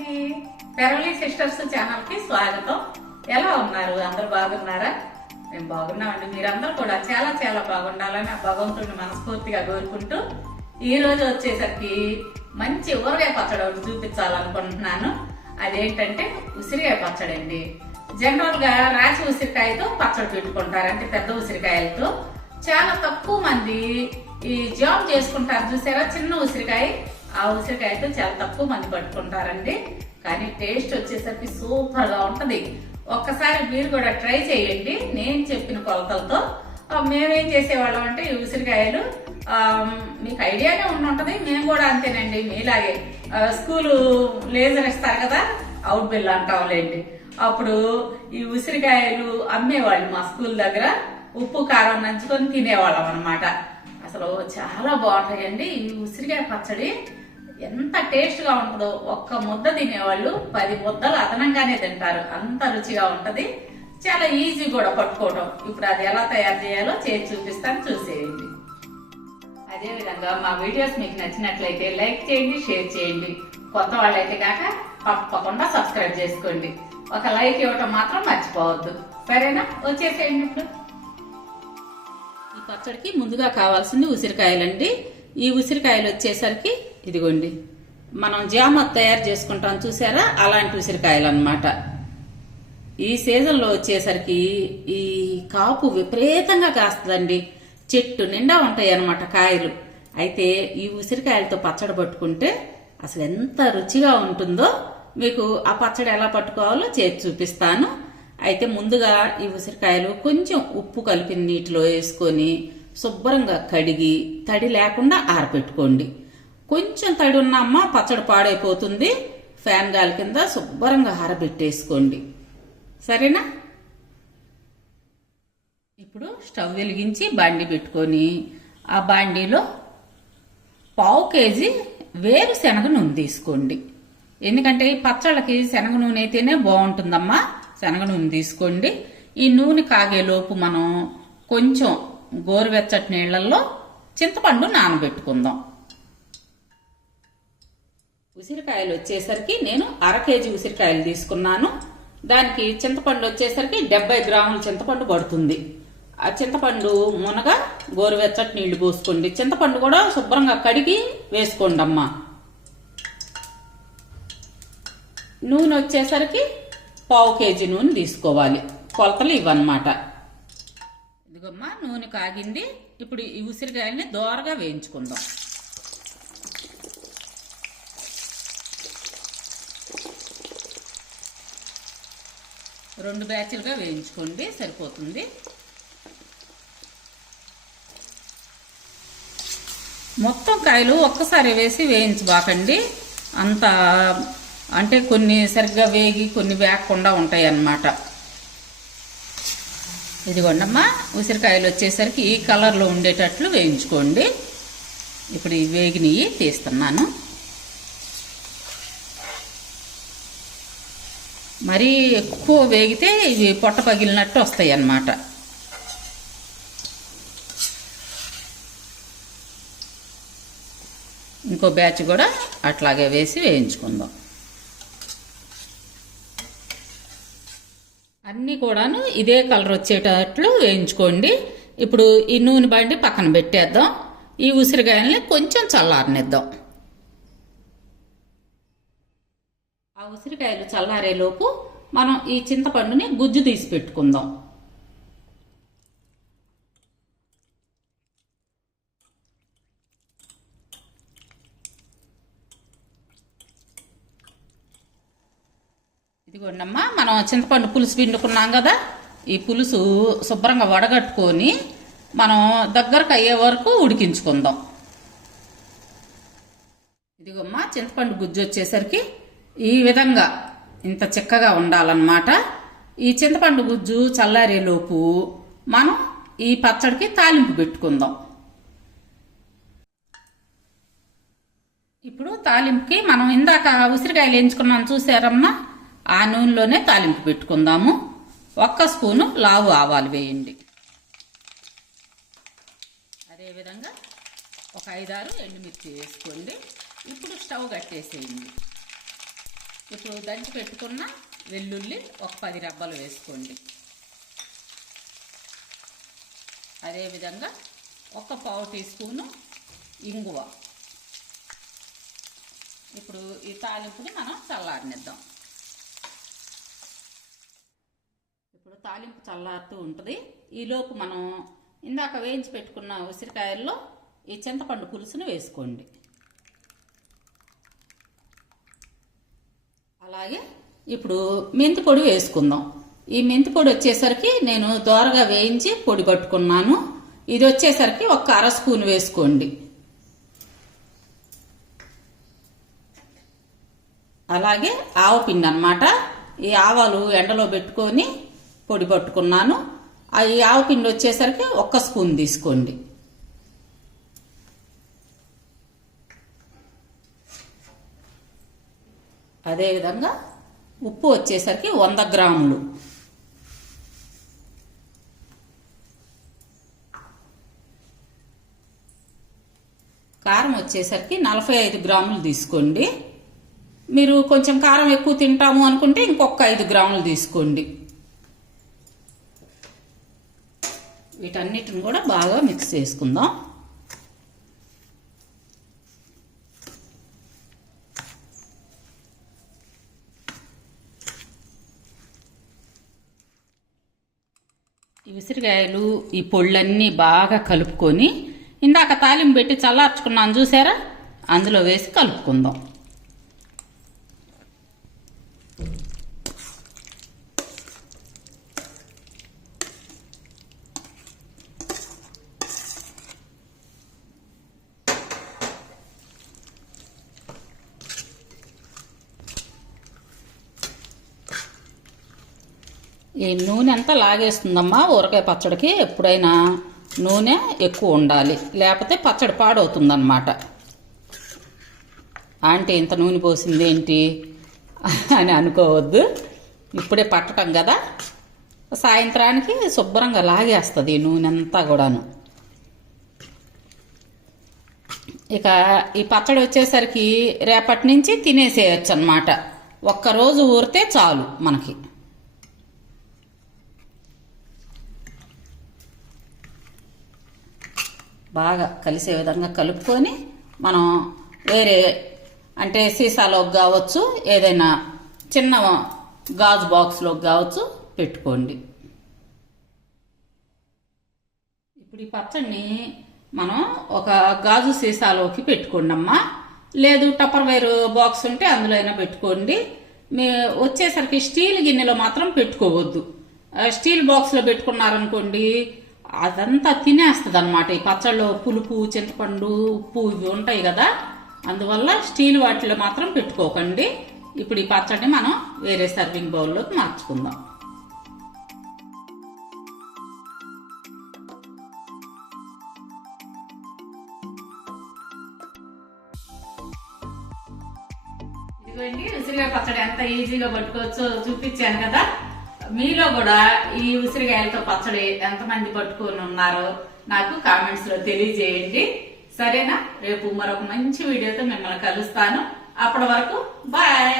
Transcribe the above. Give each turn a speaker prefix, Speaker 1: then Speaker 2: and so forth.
Speaker 1: అండి పెరవలి సిస్టర్స్ ఛానల్కి స్వాగతం. ఎలా ఉన్నారు? అందరు బాగున్నారా? మేము బాగున్నామండి. మీరందరూ కూడా చాలా చాలా బాగుండాలని ఆ భగవంతుడిని మనస్ఫూర్తిగా కోరుకుంటూ ఈ రోజు వచ్చేసరికి మంచి ఊరగాయ పచ్చడి ఒకటి చూపించాలనుకుంటున్నాను. అదేంటంటే ఉసిరికాయ పచ్చడి అండి. జనరల్గా రాసి ఉసిరికాయతో పచ్చడి పెట్టుకుంటారు అంటే పెద్ద ఉసిరికాయలతో. చాలా తక్కువ మంది ఈ జాబ్ చేసుకుంటారు చూసారా? చిన్న ఉసిరికాయ. ఆ ఉసిరికాయతో చాలా తక్కువ మంది పట్టుకుంటారండి. కానీ టేస్ట్ వచ్చేసరికి సూపర్గా ఒక్కసారి మీరు కూడా ట్రై చేయండి. నేను చెప్పిన కొలతలతో. మేమేం చేసేవాళ్ళం అంటే ఈ ఉసిరికాయలు మీకు ఐడియానే ఉండుంటది. మేము కూడా అంతేనండి. మీలాగే స్కూలు లేజర్ ఇస్తారు కదా అవుట్ బిల్ అంటాంలేండి అప్పుడు ఈ ఉసిరికాయలు అమ్మేవాళ్ళు మా స్కూల్ దగ్గర. ఉప్పు కారం నంచుకొని తినేవాళ్ళం అనమాట అసలు చాలా బాగుంటాయండి. ఈ ఉసిరికాయ పచ్చడి ఎంత టేస్ట్గా ఉంటుందో ఒక్క ముద్ద తినేవాళ్ళు పది ముద్దలు అదనంగానే తింటారు. అంత రుచిగా ఉంటది. చాలా ఈజీ కూడా పట్టుకోవడం ఇప్పుడు అది ఎలా తయారు చేయాలో చేసి చూపిస్తాను చూసేయండి. అదే విధంగా మా వీడియోస్ మీకు నచ్చినట్లయితే లైక్ చేయండి షేర్ చేయండి. కొత్త వాళ్ళైతే కాక తప్పకుండా సబ్స్క్రైబ్ చేసుకోండి. ఒక లైక్ ఇవ్వటం మాత్రం మర్చిపోవద్దు. సరేనా? వచ్చేసేయండి ఇప్పుడు. ఈ పచ్చడికి ముందుగా కావాల్సింది ఉసిరికాయలండి. ఈ ఉసిరికాయలు వచ్చేసరికి ఇదిగోండి. మనం జామ తయారు చేసుకుంటాం చూసారా? అలాంటి ఉసిరికాయలు అన్నమాట ఈ సీజన్లో వచ్చేసరికి ఈ కాపు విపరీతంగా కాస్తుందండి. చెట్టు నిండా ఉంటాయి అనమాట కాయలు. అయితే ఈ ఉసిరికాయలతో పచ్చడి పట్టుకుంటే అసలు ఎంత రుచిగా ఉంటుందో మీకు ఆ పచ్చడి ఎలా పట్టుకోవాలో చేసి చూపిస్తాను. అయితే ముందుగా ఈ ఉసిరికాయలు కొంచెం ఉప్పు కలిపిన నీటిలో వేసుకొని శుభ్రంగా కడిగి తడి లేకుండా ఆరపెట్టుకోండి. కొంచెం తడి ఉన్న అమ్మ పచ్చడి పాడైపోతుంది. ఫ్యాన్ గాలి కింద శుభ్రంగా ఆరబెట్టేసుకోండి. సరేనా? ఇప్పుడు స్టవ్ వెలిగించి బాండి పెట్టుకొని ఆ బాండీలో పావు కేజీ వేరుశనగ నూనె తీసుకోండి. ఎందుకంటే ఈ పచ్చళ్ళకి శనగ నూనె అయితేనే బాగుంటుందమ్మా. శనగ నూనె తీసుకోండి. ఈ నూనె కాగేలోపు మనం కొంచెం గోరువెచ్చటి నీళ్ళల్లో చింతపండు నానబెట్టుకుందాం. ఉసిరికాయలు వచ్చేసరికి నేను అర కేజీ ఉసిరికాయలు తీసుకున్నాను. దానికి చింతపండు వచ్చేసరికి డెబ్బై గ్రాముల చింతపండు పడుతుంది. ఆ చింతపండు మునగ గోరువెచ్చటి నీళ్ళు పోసుకోండి. చింతపండు కూడా శుభ్రంగా కడిగి వేసుకోండి అమ్మా. నూనె వచ్చేసరికి పావు కేజీ నూనె తీసుకోవాలి. కొలతలు ఇవన్నమాట ఇదిగమ్మా నూనె కాగింది. ఇప్పుడు ఈ ఉసిరికాయల్ని దోరగా వేయించుకుందాం. రెండు బ్యాచ్లుగా వేయించుకోండి సరిపోతుంది. మొత్తం కాయలు ఒక్కసారి వేసి వేయించబాకండి. అంత అంటే కొన్ని సరిగ్గా వేగి కొన్ని వేగకుండా ఉంటాయి అన్నమాట ఇదిగోండమ్మా ఉసిరికాయలు వచ్చేసరికి ఈ కలర్లో ఉండేటట్లు వేయించుకోండి. ఇప్పుడు ఈ వేగినవి తీస్తున్నాను. మరీ ఎక్కువ వేగితే ఇవి పొట్ట పగిలినట్టు వస్తాయి అన్నమాట ఇంకో బ్యాచ్ కూడా అట్లాగే వేసి వేయించుకుందాం. అన్నీ కూడాను ఇదే కలర్ వచ్చేటట్లు వేయించుకోండి. ఇప్పుడు ఈ నూనె బండి పక్కన పెట్టేద్దాం. ఈ ఉసిరికాయల్ని కొంచెం చల్లారనిద్దాం ఆ ఉసిరికాయలు చల్లారేలోపు మనం ఈ చింతపండుని గుజ్జు తీసి పెట్టుకుందాం. ఇదిగోండమ్మా మనం చింతపండు పులుసు పిండుకున్నాం కదా? ఈ పులుసు శుభ్రంగా వడగట్టుకొని మనం దగ్గరకు అయ్యే వరకు ఉడికించుకుందాం. ఇదిగోమ్మా చింతపండు గుజ్జు వచ్చేసరికి ఈ విధంగా ఇంత చిక్కగా ఉండాలన్నమాట. ఈ చింతపండు గుజ్జు చల్లారేలోపు మనం ఈ పచ్చడికి తాలింపు పెట్టుకుందాం. ఇప్పుడు తాలింపుకి మనం ఇందాక ఉసిరికాయలు ఎంచుకున్నాం చూసారమ్మా? ఆ నూనెలోనే తాలింపు పెట్టుకుందాము. ఒక్క స్పూను లావు ఆవాలు వేయండి. అదేవిధంగా ఒక ఐదారు ఎండుమిర్చి వేసుకోండి. ఇప్పుడు స్టవ్ కట్టేసేయండి. ఇప్పుడు దంచి పెట్టుకున్న వెల్లుల్లి ఒక పది రబ్బలు వేసుకోండి. అదేవిధంగా ఒక పావు టీ స్పూను ఇంగువ. ఇప్పుడు ఈ తాలింపుని మనం చల్లారనిద్దాం. ఇప్పుడు తాలింపు చల్లారుతూ ఉంటుంది. ఈలోపు మనం ఇందాక వేయించి పెట్టుకున్న ఉసిరికాయల్లో ఈ చింతపండు పులుసును వేసుకోండి. అలాగే ఇప్పుడు మెంతి పొడి వేసుకుందాం. ఈ మెంతి పొడి వచ్చేసరికి నేను దోరగా వేయించి పొడి పట్టుకున్నాను. ఇది వచ్చేసరికి ఒక అర స్పూన్ వేసుకోండి. అలాగే ఆవపిండి అనమాట ఈ ఆవాలు ఎండలో పెట్టుకొని పొడి పట్టుకున్నాను. ఆ ఈ ఆవపిండి వచ్చేసరికి ఒక్క స్పూన్ తీసుకోండి. అదేవిధంగా ఉప్పు వచ్చేసరికి వంద గ్రాములు. కారం వచ్చేసరికి నలభై ఐదు గ్రాములు తీసుకోండి. మీరు కొంచెం కారం ఎక్కువ తింటాము అనుకుంటే ఇంకొక ఐదు గ్రాములు తీసుకోండి. వీటన్నిటిని కూడా బాగా మిక్స్ చేసుకుందాం. ఈ ఉసిరికాయలు ఈ పొళ్ళన్నీ బాగా కలుపుకొని ఇందాక తాలింపు పెట్టి చల్లార్చుకున్నాను చూసారా? అందులో వేసి కలుపుకుందాం. ఈ నూనె అంతా లాగేస్తుందమ్మా ఊరకాయ పచ్చడికి ఎప్పుడైనా నూనె ఎక్కువ ఉండాలి. లేకపోతే పచ్చడి పాడవుతుందన్నమాట. ఆంటీ ఇంత నూనె పోసింది ఏంటి? అని అనుకోవద్దు. ఇప్పుడే పట్టటం కదా. సాయంత్రానికి శుభ్రంగా లాగేస్తుంది ఈ నూనె అంతా కూడాను. ఇక ఈ పచ్చడి వచ్చేసరికి రేపటి నుంచి తినేసేయచ్చు అనమాట ఒక్కరోజు ఊరితే చాలు మనకి. బాగా కలిసే విధంగా కలుపుకొని మనం వేరే అంటే సీసాలోకి కావచ్చు ఏదైనా చిన్న గాజు బాక్స్లోకి కావచ్చు పెట్టుకోండి. ఇప్పుడు ఈ పచ్చడిని మనం ఒక గాజు సీసాలోకి పెట్టుకోండి అమ్మా లేదు టప్పర్ వైర్ బాక్స్ ఉంటే అందులో అయినా పెట్టుకోండి. మీ వచ్చేసరికి స్టీల్ గిన్నెలో మాత్రం పెట్టుకోవద్దు. స్టీల్ బాక్స్లో పెట్టుకున్నారనుకోండి అదంతా తినేస్తుంది అనమాట ఈ పచ్చళ్ళు పులుపు చింతపండు ఉప్పు ఇవి ఉంటాయి కదా. అందువల్ల స్టీల్ వాటిలో మాత్రం పెట్టుకోకండి. ఇప్పుడు ఈ పచ్చడిని మనం వేరే సర్వింగ్ బౌల్లోకి మార్చుకుందాం. ఇదిగోండి ఉసిరికాయ పచ్చడి ఎంత ఈజీగా పట్టుకోవచ్చో చూపించాను కదా. మీలో కూడా ఈ ఉసిరికాయలతో పచ్చడి ఎంతమంది పట్టుకొని ఉన్నారో నాకు కామెంట్స్లో తెలియజేయండి. సరేనా? రేపు మరొక మంచి వీడియోతో మిమ్మల్ని కలుస్తాను. అప్పటి వరకు బాయ్!